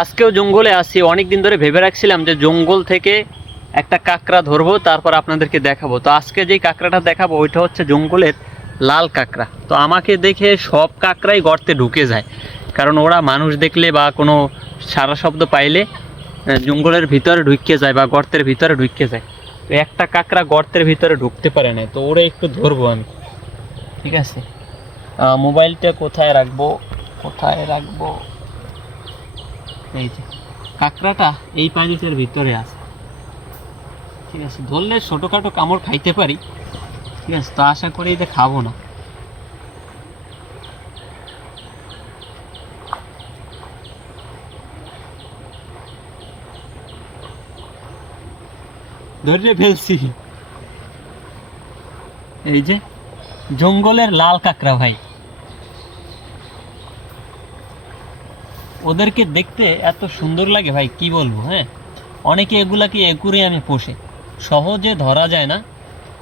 আজকেও জঙ্গলে আসি অনেক দিন ধরে ভেবে রাখছিলাম যে জঙ্গল থেকে একটা কাঁকড়া ধরবো, তারপর আপনাদেরকে দেখাবো। তো আজকে যেই কাঁকড়াটা দেখাবো, ওইটা হচ্ছে জঙ্গলের লাল কাঁকড়া। তো আমাকে দেখে সব কাঁকড়াই গর্তে ঢুকে যায়। কারণ ওরা মানুষ দেখলে বা কোনো সারা শব্দ পাইলে জঙ্গলের ভিতরে ঢুকে যায় বা গর্তের ভিতরে ঢুকে যায়। তো একটা কাঁকড়া গর্তের ভিতরে ঢুকতে পারে না, তো ওরা একটু ধরবো আমি। ঠিক আছে? মোবাইলটা কোথায় রাখব? কোথায় রাখব? এই যে, কাঁকড়াটা এই পানিটার ভিতরে আছে। ঠিক আছে, ধরলে ছোটোখাটো কামড় খাইতে পারি। ঠিক আছে, তো আশা করি যে খাব না। ধরে ফেলছি। এই যে, জঙ্গলের লাল কাঁকড়া ভাই। ওদেরকে দেখতে এত সুন্দর লাগে ভাই, কি বলব হ্যাঁ? অনেকে এগুলাকে একুরিয়ামে পোষে। সহজে ধরা যায় না।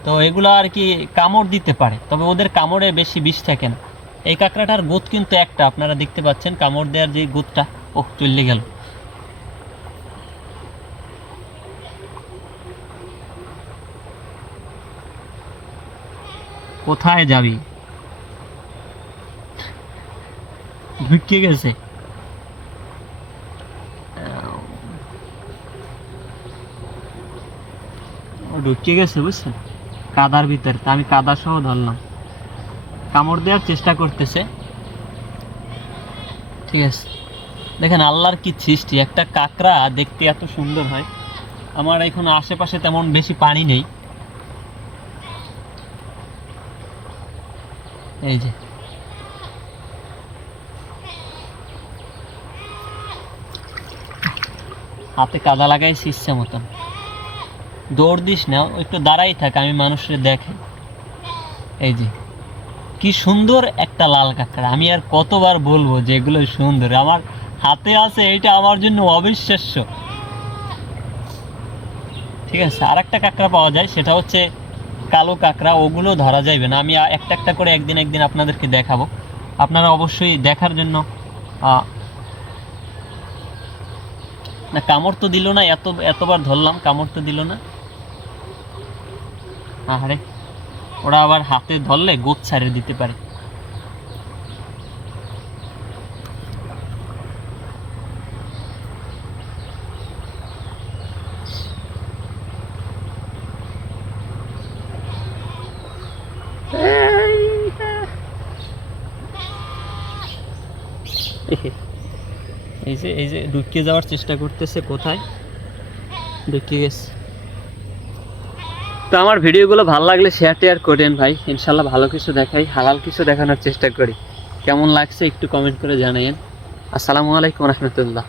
তো এগুলো আর কি কামড় দিতে পারে, তবে ওদের কামড়ে বেশি বিষ থাকে না। এই কাঁকড়াটার গোত কিন্তু একটা, আপনারা দেখতে পাচ্ছেন কামড় দেওয়ার যে গোতটা, ওহ, চলে গেল। কোথায় যাবি? ঢুকিয়ে গেছে। ঢুকিয়ে গেছে, বুঝছেন? কাদার ভিতরে, তা আমি কাদা সহ ধরলাম। কামড় দেওয়ার চেষ্টা করতেছে। ঠিক আছে। দেখেন, আল্লাহর কি সৃষ্টি। একটা কাঁকড়া দেখতে এত সুন্দর হয়। আমার এখন আশেপাশে তেমন বেশি পানি নেই। এই যে। হাতে কাদা লাগাই ইচ্ছে মতন। দৌড় দিস না, একটু দাঁড়াই থাক, আমি মানুষের দেখে। এই যে, কি সুন্দর একটা লাল কাঁকড়া, আমি আর কতবার বলব যে এগুলো সুন্দর। আমার হাতে আছে এটা আমার জন্য অবিশ্বাস্য। ঠিক আছে আর একটা কাঁকড়া পাওয়া যায়, সেটা হচ্ছে কালো কাঁকড়া, ওগুলো ধরা যাইবে না। আমি একটা একটা করে একদিন একদিন আপনাদেরকে দেখাবো। আপনারা অবশ্যই দেখার জন্য না, কামড় তো দিল না, এত, এতবার ধরলাম, কামড় তো দিল না। আরে ওরা আবার হাতে ধরলে গোদ ছাড়ে দিতে পারে। এই যে এই যে, ঢুকিয়ে যাওয়ার চেষ্টা করতেছে কোথায়? ঢুকিয়ে গেছে। তো আমার ভিডিওগুলো ভালো লাগলে শেয়ার টেয়ার করেন ভাই। ইনশাল্লাহ ভালো কিছু দেখাই, হালাল কিছু দেখানোর চেষ্টা করি। কেমন লাগছে একটু কমেন্ট করে জানাইন আসসালামু আলাইকুম রহমতুল্লাহ।